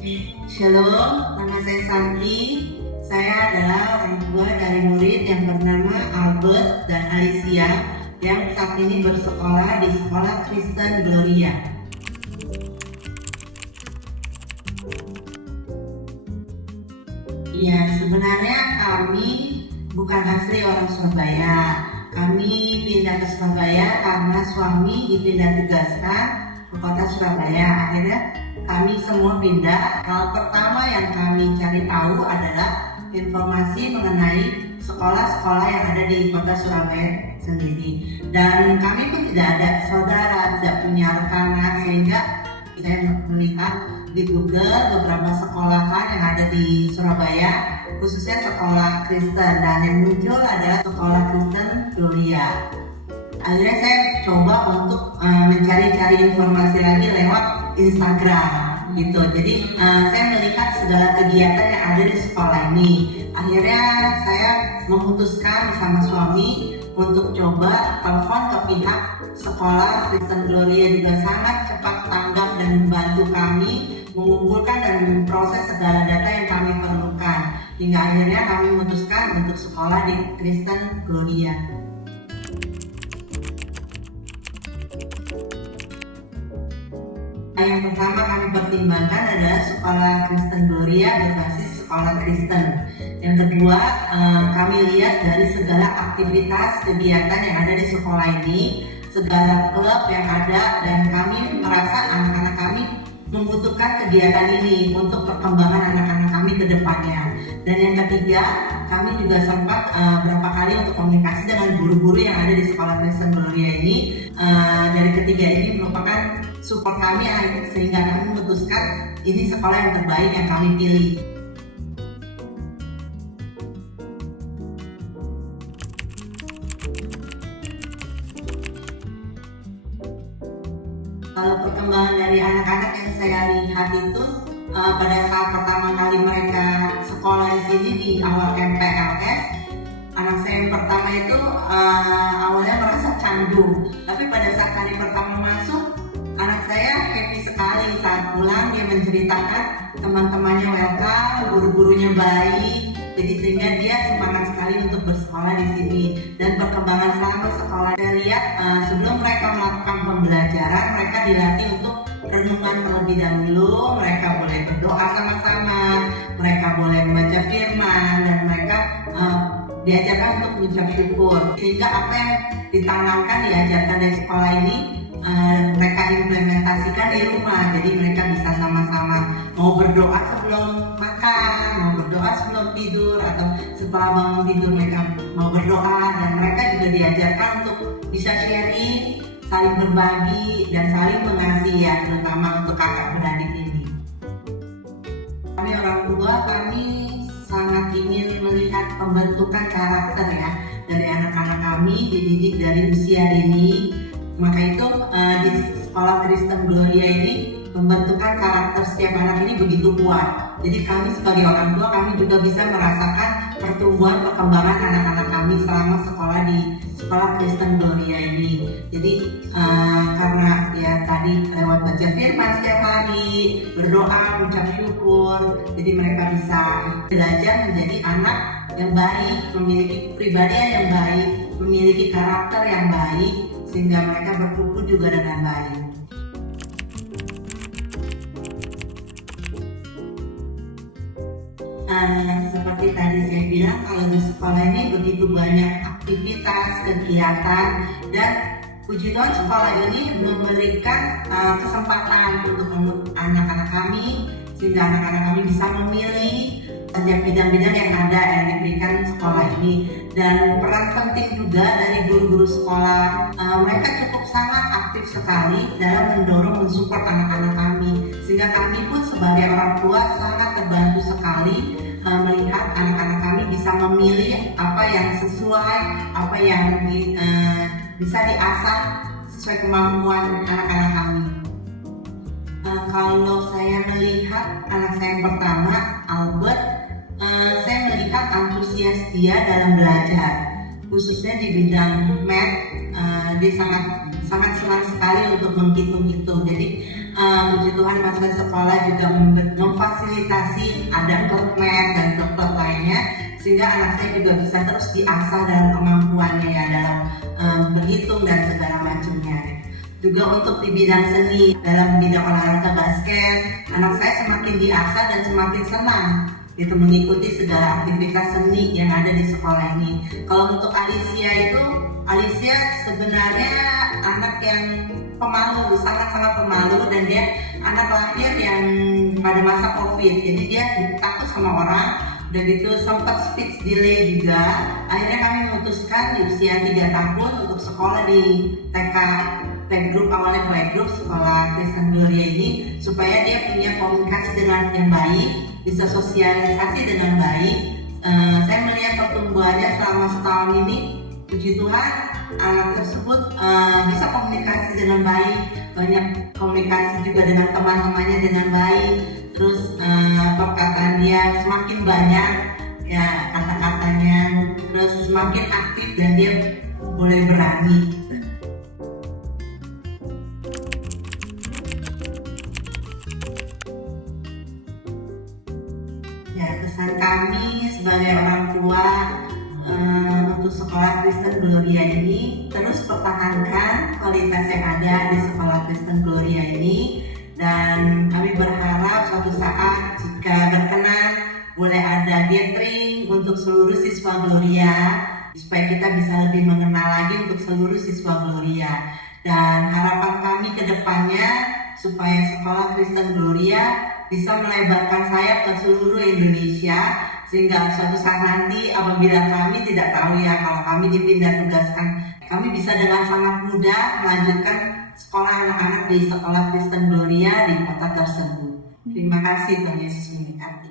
Shalom, nama saya Santi. Saya adalah orang tua dari murid yang bernama Albert dan Alicia yang saat ini bersekolah di Sekolah Kristen Gloria. Ya, sebenarnya kami bukan asli orang Surabaya. Kami pindah ke Surabaya karena suami dipindah tugaskan ke kota Surabaya. Akhirnya kami semua pindah. Hal pertama yang kami cari tahu adalah informasi mengenai sekolah-sekolah yang ada di kota Surabaya sendiri. Dan kami pun tidak ada saudara, tidak punya rekanan, sehingga saya melihat di Google beberapa sekolahan yang ada di Surabaya, khususnya sekolah Kristen, dan yang muncul adalah Sekolah Kristen Gloria. Akhirnya saya coba untuk mencari-cari informasi lagi lewat Instagram gitu. Jadi saya melihat segala kegiatan yang ada di sekolah ini. Akhirnya saya memutuskan bersama suami untuk coba telepon ke pihak Sekolah Kristen Gloria, juga sangat cepat tanggap dan membantu kami mengumpulkan dan memproses segala data yang kami perlukan, hingga akhirnya kami memutuskan untuk sekolah di Kristen Gloria. Yang pertama kami pertimbangkan adalah Sekolah Kristen Gloria berbasis sekolah Kristen. Yang kedua, kami lihat dari segala aktivitas kegiatan yang ada di sekolah ini, segala klub yang ada, dan kami merasa anak-anak kami membutuhkan kegiatan ini untuk perkembangan anak-anak kami ke depannya. Dan yang ketiga, kami juga sempat berapa kali untuk komunikasi dengan guru-guru yang ada di Sekolah Kristen Gloria ini. Dari ketiga ini merupakan support kami, sehingga kami memutuskan ini sekolah yang terbaik yang kami pilih. Kalau perkembangan dari anak-anak yang saya lihat itu pada saat pertama kali mereka sekolah di sini di awal MPLS, anak saya yang pertama itu awalnya merasa canggung, tapi pada saat kali pertama masuk, anak saya happy sekali. Saat pulang dia menceritakan teman-temannya welcome, guru-gurunya baik, jadi sehingga dia semangat sekali untuk bersekolah di sini. Dan perkembangan selama sekolah, saya lihat sebelum mereka melakukan pembelajaran, mereka dilatih untuk renungan terlebih dahulu. Mereka boleh berdoa sama-sama, mereka boleh membaca firman, dan mereka diajarkan untuk mengucap syukur, sehingga apa yang ditanamkan, diajarkan dari sekolah ini mereka implementasikan di rumah. Jadi mereka bisa sama-sama mau berdoa sebelum makan, mau berdoa sebelum tidur, atau setelah bangun tidur mereka mau berdoa. Dan mereka juga diajarkan untuk bisa sharing, saling berbagi, dan saling mengasihi, ya, terutama untuk kakak beradik ini. Kami orang tua, kami sangat ingin melihat pembentukan karakter, ya, dari anak-anak kami, dididik dari usia dini. Maka itu di Sekolah Kristen Gloria ini pembentukan karakter setiap anak ini begitu kuat. Jadi kami sebagai orang tua, kami juga bisa merasakan pertumbuhan perkembangan anak-anak kami selama sekolah di Sekolah Kristen Gloria ini. Jadi karena ya tadi lewat baca firman setiap hari, berdoa, ucap syukur, jadi mereka bisa belajar menjadi anak yang baik, memiliki kepribadian yang baik, memiliki karakter yang baik, sehingga mereka bertumbuh juga dengan baik. Seperti tadi saya bilang, kalau di sekolah ini begitu banyak aktivitas, kegiatan, dan puji Tuhan sekolah ini memberikan kesempatan untuk anak-anak kami, sehingga anak-anak kami bisa memilih setiap bidang-bidang yang ada yang diberikan sekolah ini. Dan peran penting juga dari guru-guru sekolah, mereka cukup sangat aktif sekali dalam mendorong, mensupport anak-anak kami, sehingga kami pun sebagai orang tua sangat terbantu sekali melihat anak-anak kami bisa memilih apa yang sesuai, apa yang bisa diasah sesuai kemampuan anak-anak kami. Kalau saya melihat anak saya yang pertama, Albert, saya melihat antusias dia dalam belajar, khususnya di bidang math. Dia sangat senang sekali untuk menghitung-hitung. Jadi puji Tuhan masa sekolah juga memfasilitasi sehingga anak saya juga bisa terus diasah dalam kemampuannya ya dalam berhitung dan segala macamnya. Juga untuk di bidang seni, dalam bidang olahraga basket, anak saya semakin diasah dan semakin senang itu mengikuti segala aktivitas seni yang ada di sekolah ini. Kalau untuk Alicia sebenarnya anak yang pemalu, sangat-sangat pemalu, dan dia anak lahir yang pada masa COVID, jadi dia takut sama orang. Udah gitu sempat speech delay juga. Akhirnya kami memutuskan di usia 3 tahun untuk sekolah di TK playgroup, awalnya playgroup sekolah Kristen Gloria ini, supaya dia punya komunikasi dengan yang baik, bisa sosialisasi dengan baik. Saya melihat pertumbuhannya selama setahun ini, puji Tuhan anak tersebut bisa komunikasi dengan baik, banyak komunikasi juga dengan teman-temannya dengan baik. Terus perkataan dia semakin banyak ya, kata-katanya, terus semakin aktif dan dia boleh berani. Ya, kesan kami sebagai orang tua untuk sekolah Kristen Gloria ini, terus pertahankan kualitas yang ada di sekolah Kristen Gloria ini, dan kami berharap suatu saat jika berkenan boleh ada gathering untuk seluruh siswa Gloria, supaya kita bisa lebih mengenal lagi untuk seluruh siswa Gloria. Dan harapan kami ke depannya supaya sekolah Kristen Gloria bisa melebarkan sayap ke seluruh Indonesia, sehingga suatu saat nanti apabila kami tidak tahu ya, kalau kami dipindah tugaskan, kami bisa dengan sangat mudah melanjutkan sekolah anak-anak di sekolah Kristen Gloria di kota tersebut. Terima kasih, Tuhan Yesus memberkati.